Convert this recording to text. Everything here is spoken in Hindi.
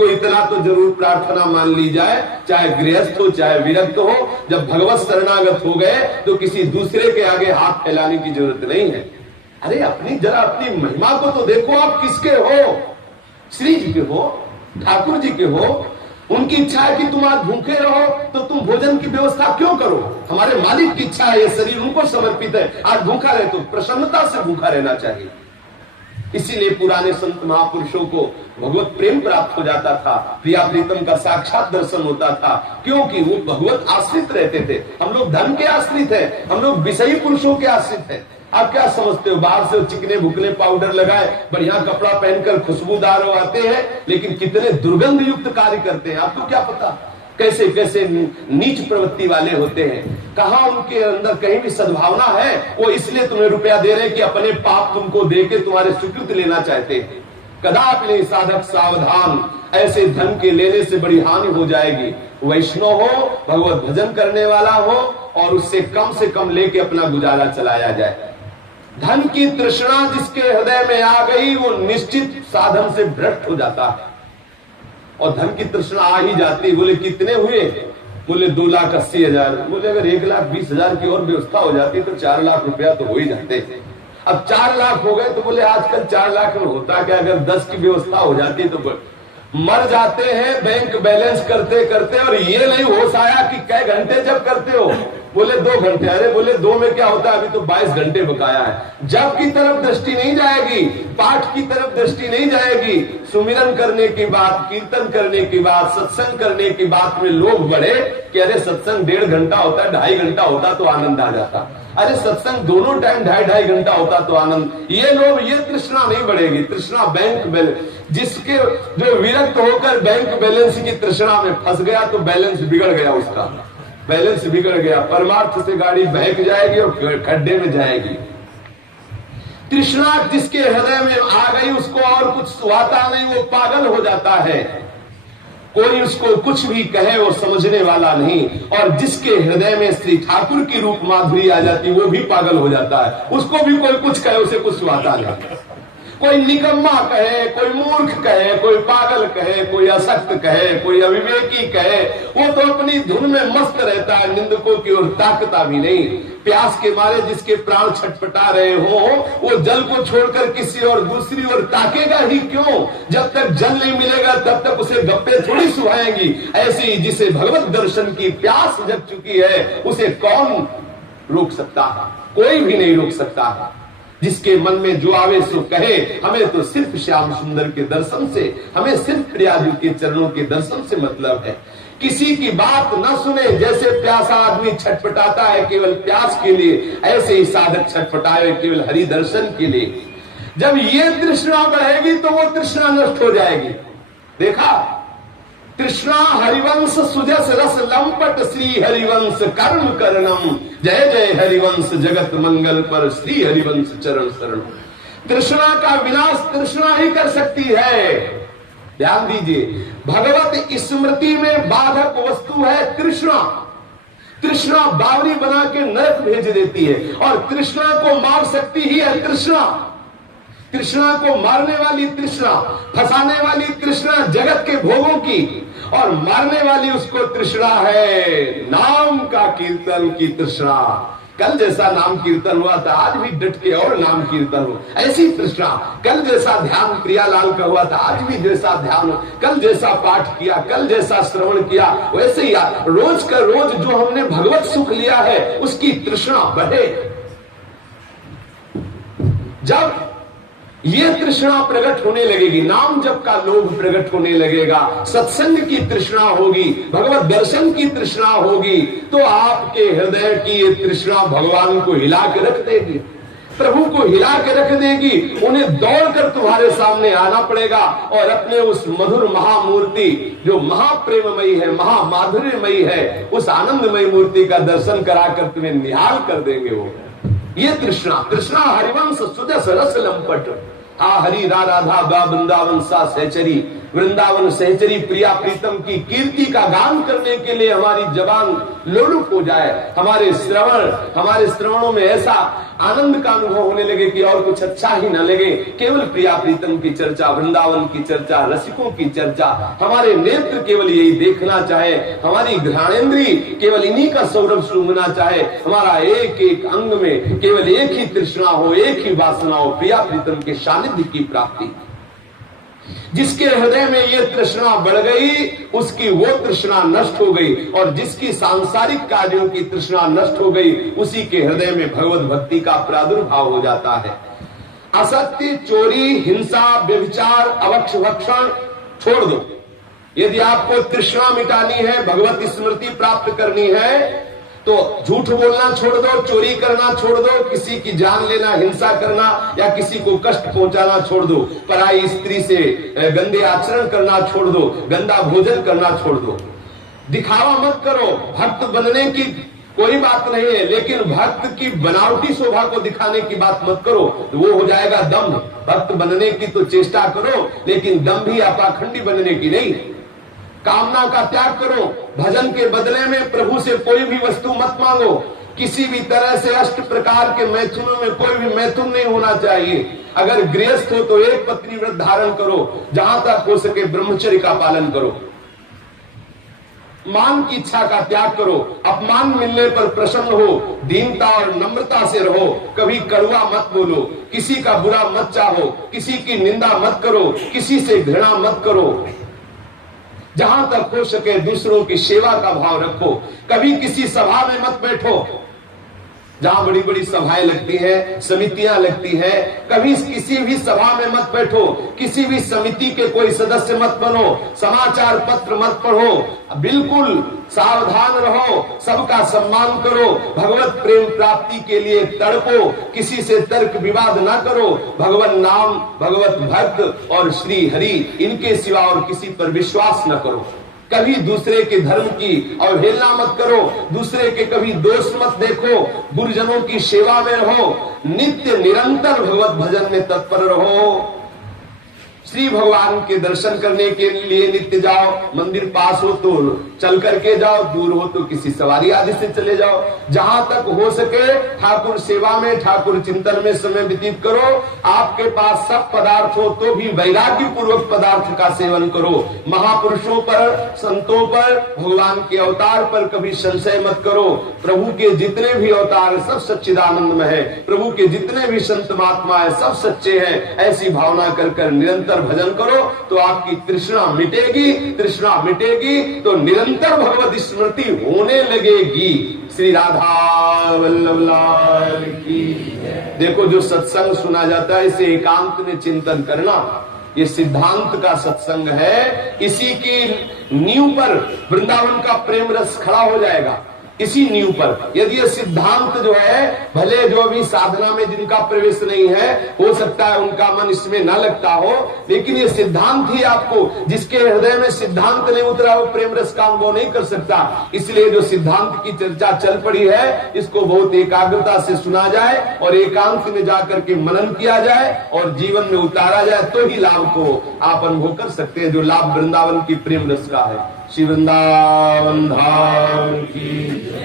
देखो इतना तो जरूर प्रार्थना मान ली जाए, चाहे गृहस्थ हो चाहे विरक्त हो, जब भगवत शरणागत हो गए तो किसी दूसरे के आगे हाथ फैलाने की जरूरत नहीं है। अरे जरा अपनी महिमा को तो देखो, आप किसके हो? श्री जी के हो, ठाकुर जी के हो। उनकी इच्छा है कि तुम आज भूखे रहो तो तुम भोजन की व्यवस्था क्यों करो? हमारे मालिक की इच्छा है, ये शरीर उनको समर्पित है, आज भूखा रहे तो प्रसन्नता से भूखा रहना चाहिए। इसीलिए पुराने संत महापुरुषों को भगवत प्रेम प्राप्त हो जाता था, प्रिया प्रीतम का साक्षात दर्शन होता था, क्योंकि वो भगवत आश्रित रहते थे। हम लोग धन के आश्रित हैं, हम लोग विषयी पुरुषों के आश्रित हैं। आप क्या समझते हो, बाहर से चिकने भुकने पाउडर लगाए, बढ़िया कपड़ा पहनकर खुशबूदार आते हैं, लेकिन कितने दुर्गंध युक्त कार्य करते हैं आपको क्या पता? कैसे कैसे नीच प्रवृत्ति वाले होते हैं। कहां उनके अंदर कहीं भी सद्भावना है? वो इसलिए तुम्हें रुपया दे रहे हैं कि अपने पाप तुमको दे के तुम्हारे सुकृत लेना चाहते हैं। कदापि नहीं, साधक सावधान, ऐसे धन के लेने से बड़ी हानि हो जाएगी। वैष्णव हो, भगवत भजन करने वाला हो, और उससे कम लेके अपना गुजारा चलाया जाए। धन की तृष्णा जिसके हृदय में आ गई वो निश्चित साधन से भ्रष्ट हो जाता है। और धन की तृष्णा आ ही जाती। बोले कितने हुए? बोले 2,80,000। बोले अगर 1,20,000 की और व्यवस्था हो जाती तो 4 लाख रुपया तो हो ही जाते। अब 4 लाख हो गए तो बोले आजकल 4 लाख में होता क्या? अगर 10 की व्यवस्था हो जाती तो मर जाते हैं बैंक बैलेंस करते करते, और ये नहीं होश आया कि कै घंटे जब करते हो? बोले 2 घंटे। अरे बोले 2 में क्या होता है, अभी तो 22 घंटे बकाया है। जब की तरफ दृष्टि नहीं जाएगी, पाठ की तरफ दृष्टि नहीं जाएगी, सुमिरन करने की बात, कीर्तन करने की बात, सत्संग करने की बात में लोग बढ़े कि अरे सत्संग 1.5 घंटा होता है, 2.5 घंटा होता तो आनंद आ जाता। अरे सत्संग दोनों टाइम 2.5 घंटा होता तो आनंद। ये लोग, ये तृष्णा नहीं बढ़ेगी। तृष्णा बैंक बैलेंस, जिसके जो विरक्त होकर बैंक बैलेंस की तृष्णा में फंस गया तो बैलेंस बिगड़ गया, उसका बैलेंस बिगड़ गया। परमार्थ से गाड़ी बहक जाएगी और खड्डे में जाएगी। तृष्णा जिसके हृदय में आ गई उसको और कुछ सुहाता नहीं, वो पागल हो जाता है। कोई उसको कुछ भी कहे वो समझने वाला नहीं। और जिसके हृदय में श्री ठाकुर की रूप माधुरी आ जाती वो भी पागल हो जाता है। उसको भी कोई कुछ कहे उसे कुछ सुहाता नहीं। कोई निकम्मा कहे, कोई मूर्ख कहे, कोई पागल कहे, कोई असक्त कहे, कोई अविवेकी कहे, वो तो अपनी धुन में मस्त रहता है, निंदकों की ओर ताकता भी नहीं। प्यास के मारे जिसके प्राण छटपटा रहे हो वो जल को छोड़कर किसी और दूसरी ओर ताकेगा ही क्यों? जब तक जल नहीं मिलेगा तब तक उसे गप्पे थोड़ी सुहाएंगी। ऐसे ही जिसे भगवत दर्शन की प्यास जग चुकी है उसे कौन रोक सकता है? कोई भी नहीं रोक सकता है। जिसके मन में जो आवे सो कहे। हमें तो सिर्फ श्याम सुंदर के दर्शन से, हमें सिर्फ प्रियाजू के चरणों के दर्शन से मतलब है। किसी की बात न सुने। जैसे प्यासा आदमी छटपटाता है केवल प्यास के लिए, ऐसे ही साधक छटपटाए केवल हरि दर्शन के लिए। जब ये तृष्णा बढ़ेगी तो वो तृष्णा नष्ट हो जाएगी। देखा, तृष्णा हरिवंश सुजस रस लंपट श्री हरिवंश कर्म करणम। जय जय हरिवंश जगत मंगल पर श्री हरिवंश चरण शरण। तृष्णा का विनाश तृष्णा ही कर सकती है। ध्यान दीजिए, भगवत स्मृति में बाधक वस्तु है तृष्णा। तृष्णा बावरी बना के नरक भेज देती है, और तृष्णा को मार सकती ही है तृष्णा। तृष्णा को मारने वाली तृष्णा, फंसाने वाली तृष्णा जगत के भोगों की, और मारने वाली उसको तृष्णा है नाम का कीर्तन की तृष्णा। कल जैसा नाम कीर्तन हुआ था आज भी डट के और नाम कीर्तन हो, ऐसी तृष्णा। कल जैसा ध्यान प्रियालाल का हुआ था आज भी जैसा ध्यान, कल जैसा पाठ किया, कल जैसा श्रवण किया, वैसे ही रोज का रोज जो हमने भगवत सुख लिया है उसकी तृष्णा बढ़े। जब ये तृष्णा प्रकट होने लगेगी, नाम जप का लोभ प्रकट होने लगेगा, सत्संग की तृष्णा होगी, भगवत दर्शन की तृष्णा होगी, तो आपके हृदय की ये तृष्णा भगवान को हिला के रख देगी, प्रभु को हिला के रख देगी। उन्हें दौड़कर तुम्हारे सामने आना पड़ेगा और अपने उस मधुर महामूर्ति जो महाप्रेममयी है, महामाधुर्यमयी है, उस आनंदमयी मूर्ति का दर्शन कराकर तुम्हें निहाल कर देंगे। वो ये तृष्णा हरिवंश सुजस रस लंपट। हा हरि रा राधा बा वृंदावन सा सहचरी। वृंदावन सहचरी प्रिया प्रीतम की कीर्ति का गान करने के लिए हमारी जबान लोलुप हो जाए, हमारे श्रवणों में ऐसा आनंद का अनुभव होने लगे कि और कुछ अच्छा ही न लगे, केवल प्रिया प्रीतम की चर्चा, वृंदावन की चर्चा, रसिकों की चर्चा, हमारे नेत्र केवल यही देखना चाहे, हमारी घ्राणेन्द्री केवल इन्हीं का सौरभ सूंघना चाहे, हमारा एक एक अंग में केवल एक ही तृष्णा हो, एक ही वासना हो, प्रिया प्रीतम के सानिध्य की प्राप्ति। जिसके हृदय में ये तृष्णा बढ़ गई उसकी वो तृष्णा नष्ट हो गई, और जिसकी सांसारिक कार्यों की तृष्णा नष्ट हो गई उसी के हृदय में भगवत भक्ति का प्रादुर्भाव हो जाता है। असत्य, चोरी, हिंसा, व्यभिचार, अवक्ष भक्षण छोड़ दो। यदि आपको तृष्णा मिटानी है, भगवत स्मृति प्राप्त करनी है, तो झूठ बोलना छोड़ दो, चोरी करना छोड़ दो, किसी की जान लेना, हिंसा करना या किसी को कष्ट पहुंचाना छोड़ दो, पराई स्त्री से गंदे आचरण करना छोड़ दो, गंदा भोजन करना छोड़ दो। दिखावा मत करो, भक्त बनने की कोई बात नहीं है, लेकिन भक्त की बनावटी शोभा को दिखाने की बात मत करो, वो हो जाएगा दम्भ। भक्त बनने की तो चेष्टा करो, लेकिन दम्भ ही अपाखंडी बनने की नहीं। कामना का त्याग करो, भजन के बदले में प्रभु से कोई भी वस्तु मत मांगो, किसी भी तरह से अष्ट प्रकार के मैथुनों में कोई भी मैथुन नहीं होना चाहिए। अगर गृहस्थ हो तो एक पत्नी व्रत धारण करो, जहां तक हो सके ब्रह्मचर्य का पालन करो। मान की इच्छा का त्याग करो, अपमान मिलने पर प्रसन्न हो, दीनता और नम्रता से रहो, कभी कड़वा मत बोलो, किसी का बुरा मत चाहो, किसी की निंदा मत करो, किसी से घृणा मत करो, जहां तक हो सके दूसरों की सेवा का भाव रखो। कभी किसी सभा में मत बैठो, जहां बड़ी बड़ी सभाएं लगती हैं, समितियां लगती हैं, कभी किसी भी सभा में मत बैठो, किसी भी समिति के कोई सदस्य मत बनो, समाचार पत्र मत पढ़ो, बिल्कुल सावधान रहो, सबका सम्मान करो, भगवत प्रेम प्राप्ति के लिए तड़पो, किसी से तर्क विवाद ना करो, भगवत नाम, भगवत भक्त और श्री हरि इनके सिवा और किसी पर विश्वास न करो। कभी दूसरे के धर्म की अवहेलना मत करो, दूसरे के कभी दोष मत देखो, गुरुजनों की सेवा में रहो, नित्य निरंतर भगवत भजन में तत्पर रहो। श्री भगवान के दर्शन करने के लिए नित्य जाओ, मंदिर पास हो तो चल करके जाओ, दूर हो तो किसी सवारी आदि से चले जाओ, जहां तक हो सके ठाकुर सेवा में, ठाकुर चिंतन में समय व्यतीत करो। आपके पास सब पदार्थ हो तो भी वैराग्य पूर्वक पदार्थ का सेवन करो। महापुरुषों पर, संतों पर, भगवान के अवतार पर कभी संशय मत करो। प्रभु के जितने भी अवतार सब सच्चिदानंद में है, प्रभु के जितने भी संत महात्मा है सब सच्चे हैं, ऐसी भावना कर निरंतर भजन करो तो आपकी तृष्णा मिटेगी। तृष्णा मिटेगी तो निरंतर भगवत स्मृति होने लगेगी। श्री राधा वल्लभ लाल की। देखो, जो सत्संग सुना जाता है इसे एकांत में चिंतन करना, ये सिद्धांत का सत्संग है। इसी की नींव पर वृंदावन का प्रेम रस खड़ा हो जाएगा। इसी नींव पर यदि ये सिद्धांत जो है, भले जो भी साधना में जिनका प्रवेश नहीं है, हो सकता है उनका मन इसमें न लगता हो, लेकिन ये सिद्धांत ही आपको, जिसके हृदय में सिद्धांत नहीं उतरा वो प्रेम रस का अनुभव नहीं कर सकता। इसलिए जो सिद्धांत की चर्चा चल पड़ी है, इसको बहुत एकाग्रता से सुना जाए और एकांत में जाकर के मनन किया जाए और जीवन में उतारा जाए, तो ही लाभ को आप अनुभव कर सकते हैं, जो लाभ वृंदावन की प्रेम रस का है। श्री वृंदावन धाम की।